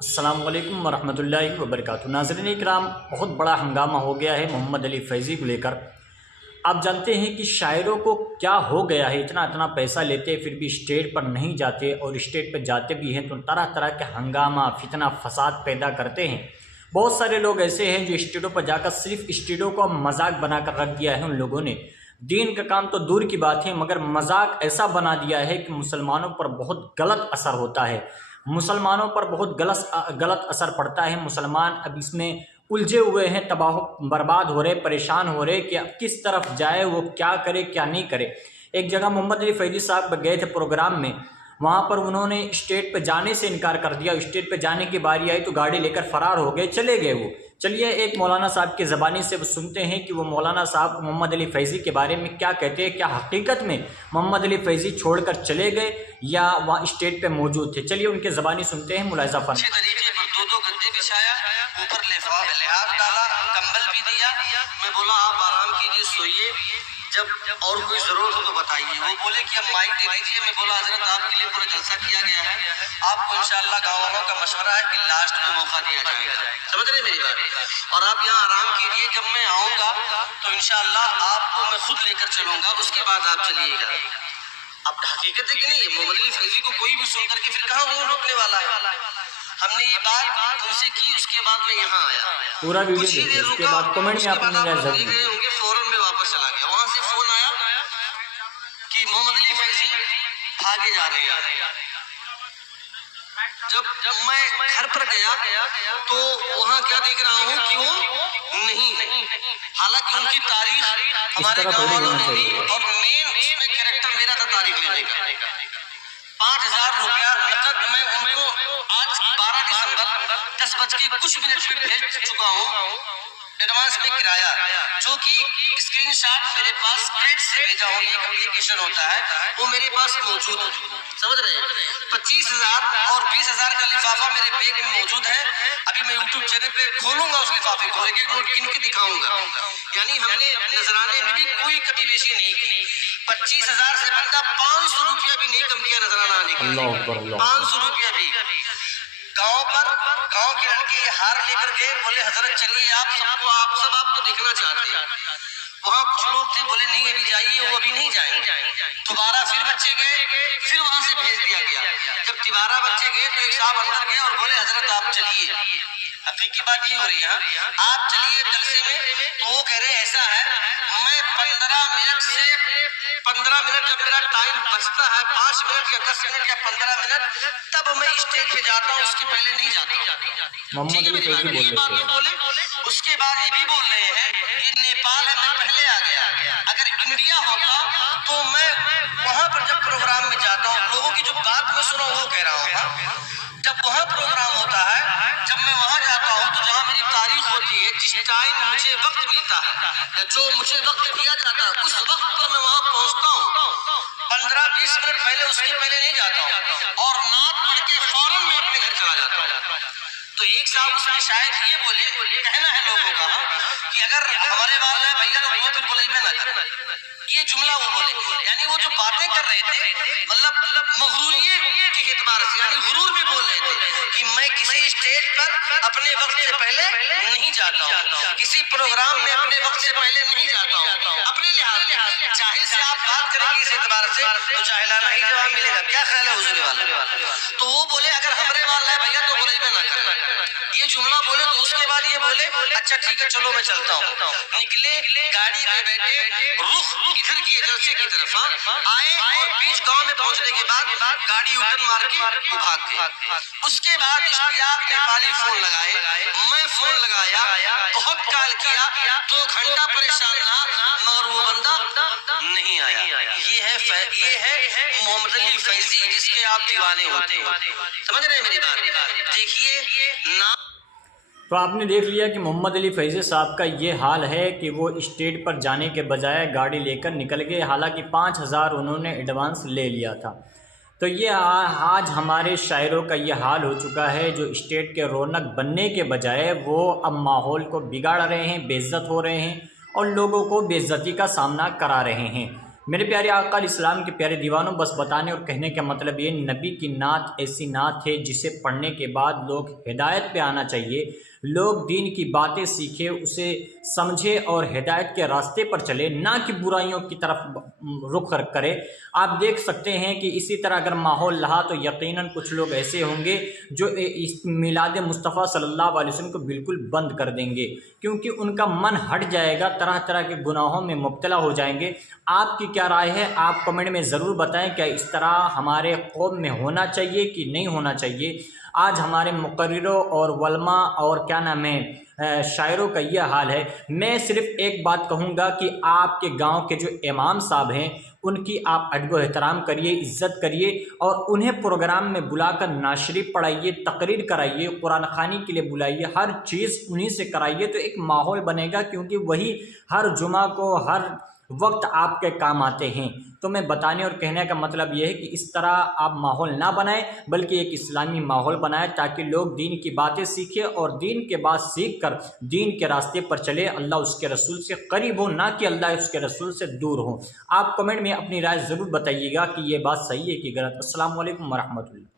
السلام علیکم ورحمۃ اللہ وبرکاتہ۔ ناظرین اکرام، بہت بڑا ہنگامہ ہو گیا ہے محمد علی فیضی کو لے کر۔ آپ جانتے ہیں کہ شاعروں کو کیا ہو گیا ہے، اتنا پیسہ لیتے پھر بھی اسٹیج پر نہیں جاتے، اور اسٹیج پہ جاتے بھی ہیں تو طرح طرح کے ہنگامہ فتنہ فساد پیدا کرتے ہیں۔ بہت سارے لوگ ایسے ہیں جو اسٹیجوں پر جا کر صرف اسٹیجوں کو مذاق بنا کر رکھ دیا ہے ان لوگوں نے۔ دین کا کام تو دور کی بات ہے، مگر مذاق ایسا بنا دیا ہے کہ مسلمانوں پر بہت غلط اثر ہوتا ہے، مسلمانوں پر بہت غلط اثر پڑتا ہے۔ مسلمان اب اس میں الجھے ہوئے ہیں، تباہ و برباد ہو رہے، پریشان ہو رہے کہ اب کس طرف جائے، وہ کیا کرے کیا نہیں کرے۔ ایک جگہ محمد علی فیضی صاحب گئے تھے پروگرام میں، وہاں پر انہوں نے اسٹیج پہ جانے سے انکار کر دیا۔ اسٹیج پہ جانے کی باری آئی تو گاڑی لے کر فرار ہو گئے، چلے گئے وہ۔ چلیے ایک مولانا صاحب کی زبانی سے سنتے ہیں کہ وہ مولانا صاحب محمد علی فیضی کے بارے میں کیا کہتے ہیں، کیا حقیقت میں محمد علی فیضی چھوڑ کر چلے گئے یا وہاں اسٹیج پہ موجود تھے۔ چلیے ان کے زبانی سنتے ہیں، ملاحظہ فرمائیں۔ اچھے طریقے پر دو گدے بچھایا، اوپر لحاف ڈالا، کمبل بھی دیا۔ میں بولا آپ آرام کیجیے، سوئیے، جب اور کوئی ضرورت ہو تو بتائیے۔ وہ بولے کہ اب مائک دے دیجیے۔ میں بولا حضرت آپ کے لیے پورا جلسہ کیا گیا ہے، آپ کو انشاءاللہ گاؤں والوں کا مشورہ ہے کہ لاسٹ میں موقع دیا جائے گا، سمجھ رہے میری بات؟ اور آپ یہاں آرام کیجیے، جب میں آؤں گا تو انشاءاللہ آپ کو میں خود لے کر چلوں گا، اس کے بعد آپ چلیے گا۔ اب حقیقت ہے کہ نہیں، محمد علی فیضی کو کوئی بھی سن کر کے پھر کہاں وہ روکنے والا ہے؟ ہم نے یہ بات ان سے کی، اس کے بعد میں یہاں آیا، پورا ویڈیو کچھ ہی دیکھیں، دیر اس کے رکا، بعد کمنٹ اس میں کے آپ بعد نے آپ ضرور چلے گئے ہوں گے، فوراً میں واپس چلا گیا۔ وہاں سے فون آیا کہ محمد علی فیضی بھاگے جا رہے ہیں۔ جب میں گھر پر گیا تو وہاں کیا دیکھ رہا ہوں کہ وہ نہیں، حالانکہ ان کی تاریخ ہمارے گاؤں والوں نے دی، اور مین اس میں کریکٹر میرا تھا تاریخ لینے کا۔ 5000 روپیہ نقد میں ان کو آج 12 دسمبر 10:00 پہ بھیج چکا ہوں، ایڈوانس میں کرایہ، جو کہ اسکرین شاٹ میرے پاس کریڈٹ سے بھیجا ہوں، ایک اپلیکیشن ہوتا ہے وہ میرے پاس موجود ہے، سمجھ رہے ہیں؟ 25,000 اور 20,000 کا لفافہ میرے بیگ میں موجود ہے۔ ابھی میں یوٹیوب چینل پہ کھولوں گا اس لفافے کو، ایک ایک نوٹ گن کے دکھاؤں گا۔ یعنی ہم نے نذرانے میں بھی کوئی کمی بیشی نہیں کی۔ 25,000 سے بندہ 500 روپیہ بھی نہیں کم کیا نذرانہ آنے کے لیے، 500 روپیہ بھی۔ گاؤں کے لڑکے یہ ہار لے کر گئے، بولے حضرت چلیے آپ سب کو دیکھنا چاہتے ہیں۔ وہاں کچھ لوگ تھے، بولے نہیں ابھی جائیے، وہ ابھی نہیں جائیں گے۔ دوبارہ پھر بچے گئے، پھر وہاں سے بھیج دیا گیا۔ جب دوبارہ بچے گئے تو ایک صاحب اندر گئے اور بولے حضرت آپ چلیے، حقیقی بات یہ ہو رہی ہے، آپ چلیے جلسے میں۔ تو وہ کہہ رہے ایسا ہے، میں 15 منٹ جب میرا ٹائم بچتا ہے، 5 منٹ یا 10 منٹ یا 15 منٹ، تب میں اسٹیج پہ جاتا ہوں، اس کے پہلے نہیں جاتا ہوں۔ محمد علی فیضی یہ بات بول بولے، اس کے بعد یہ بھی بول رہے ہیں یہ نیپال ہے، میں پہلے آ گیا۔ اگر انڈیا ہوتا تو میں وہاں پر جب پروگرام میں جاتا ہوں، لوگوں کی جو بات میں سنا وہ کہہ رہا ہوں، جب وہاں پروگرام ہوتا ہے، جب میں وہاں جاتا ہوں تو جہاں میری تاریخ ہوتی ہے، جس ٹائم مجھے وقت ملتا ہے یا جو مجھے وقت دیا جاتا ہے، اس وقت پر میں وہاں پہنچتا ہوں۔ 15-20 منٹ پہلے، اس کے پہلے نہیں جاتا ہوں، اور نعت پڑھ کے فوراً میں اپنے گھر چلا جاتا ہوں۔ تو ایک صاحب اس میں شاید یہ بولے، کہنا ہے لوگوں کا کہ اگر ہمارے والد ہے بھیا تو وہ پھر بولے میں نہ کر، یہ جملہ وہ بولے، یعنی وہ جو باتیں کر رہے تھے مطلب مغروریت کے اعتبار سے، یعنی غرور میں بول رہے تھے کہ میں کسی اسٹیج پر اپنے وقت سے پہلے نہیں جاتا ہوں، کسی پروگرام میں اپنے وقت سے پہلے نہیں جاتا ہوں، اپنے لحاظ سے۔ جاہل سے آپ بات کریں گے اس اعتبار سے تو جاہلانہ ہی جواب ملے گا۔ کیا خیال ہے حضور والا؟ تو وہ بولے اگر ہمارے والد ہے بھیا تو بولے میں نہ کر، یہ جملہ بولے تو اس کے بعد یہ بولے اچھا ٹھیک ہے چلو میں چلتا ہوں۔ نکلے، گاڑی میں بیٹھے، رخ ادھر کیے جلسے کی طرف آئے، اور بیچ گاؤں میں پہنچنے کے بعد گاڑی یوٹرن مار کے وہ بھاگ گئے۔ اس کے بعد اشتیاق نیپالی فون لگائے، میں فون لگایا، بہت کال کیا، 2 گھنٹہ پریشان رہا، مگر وہ بندہ نہیں آیا۔ یہ ہے محمد علی فیضی، جس کے آپ دیوانے ہوتے ہیں، سمجھ رہے ہیں میری بات؟ دیکھیے تو آپ نے دیکھ لیا کہ محمد علی فیضی صاحب کا یہ حال ہے کہ وہ اسٹیج پر جانے کے بجائے گاڑی لے کر نکل گئے، حالانکہ 5,000 انہوں نے ایڈوانس لے لیا تھا۔ تو یہ آج ہمارے شاعروں کا یہ حال ہو چکا ہے، جو اسٹیج کے رونق بننے کے بجائے وہ اب ماحول کو بگاڑ رہے ہیں، بے عزت ہو رہے ہیں اور لوگوں کو بے عزتی کا سامنا کرا رہے ہیں۔ میرے پیارے آقا علیہ السلام کے پیارے دیوانوں، بس بتانے اور کہنے کا مطلب یہ، نبی کی نعت ایسی نعت ہے جسے پڑھنے کے بعد لوگ ہدایت پہ آنا چاہیے، لوگ دین کی باتیں سیکھے، اسے سمجھے اور ہدایت کے راستے پر چلے، نہ کہ برائیوں کی طرف رخ کرے۔ آپ دیکھ سکتے ہیں کہ اسی طرح اگر ماحول رہا تو یقیناً کچھ لوگ ایسے ہوں گے جو اس میلاد مصطفیٰ صلی اللہ علیہ وسلم کو بالکل بند کر دیں گے، کیونکہ ان کا من ہٹ جائے گا، طرح طرح کے گناہوں میں مبتلا ہو جائیں گے۔ آپ کی کیا رائے ہے؟ آپ کمنٹ میں ضرور بتائیں، کیا اس طرح ہمارے قوم میں ہونا چاہیے کہ نہیں ہونا چاہیے؟ آج ہمارے مقرروں اور علماء اور کیا نام ہے شاعروں کا یہ حال ہے۔ میں صرف ایک بات کہوں گا کہ آپ کے گاؤں کے جو امام صاحب ہیں ان کی آپ ادب و احترام کریے، عزت کریے، اور انہیں پروگرام میں بلا کر نعت شریف پڑھائیے، تقریر کرائیے، قرآن خوانی کے لیے بلائیے، ہر چیز انہی سے کرائیے تو ایک ماحول بنے گا، کیونکہ وہی ہر جمعہ کو ہر وقت آپ کے کام آتے ہیں۔ تو میں بتانے اور کہنے کا مطلب یہ ہے کہ اس طرح آپ ماحول نہ بنائیں، بلکہ ایک اسلامی ماحول بنائیں تاکہ لوگ دین کی باتیں سیکھیں اور دین کے بات سیکھ کر دین کے راستے پر چلے، اللہ اس کے رسول سے قریب ہو، نہ کہ اللہ اس کے رسول سے دور ہو۔ آپ کمنٹ میں اپنی رائے ضرور بتائیے گا کہ یہ بات صحیح ہے کہ غلط۔ السلام علیکم ورحمۃ اللہ۔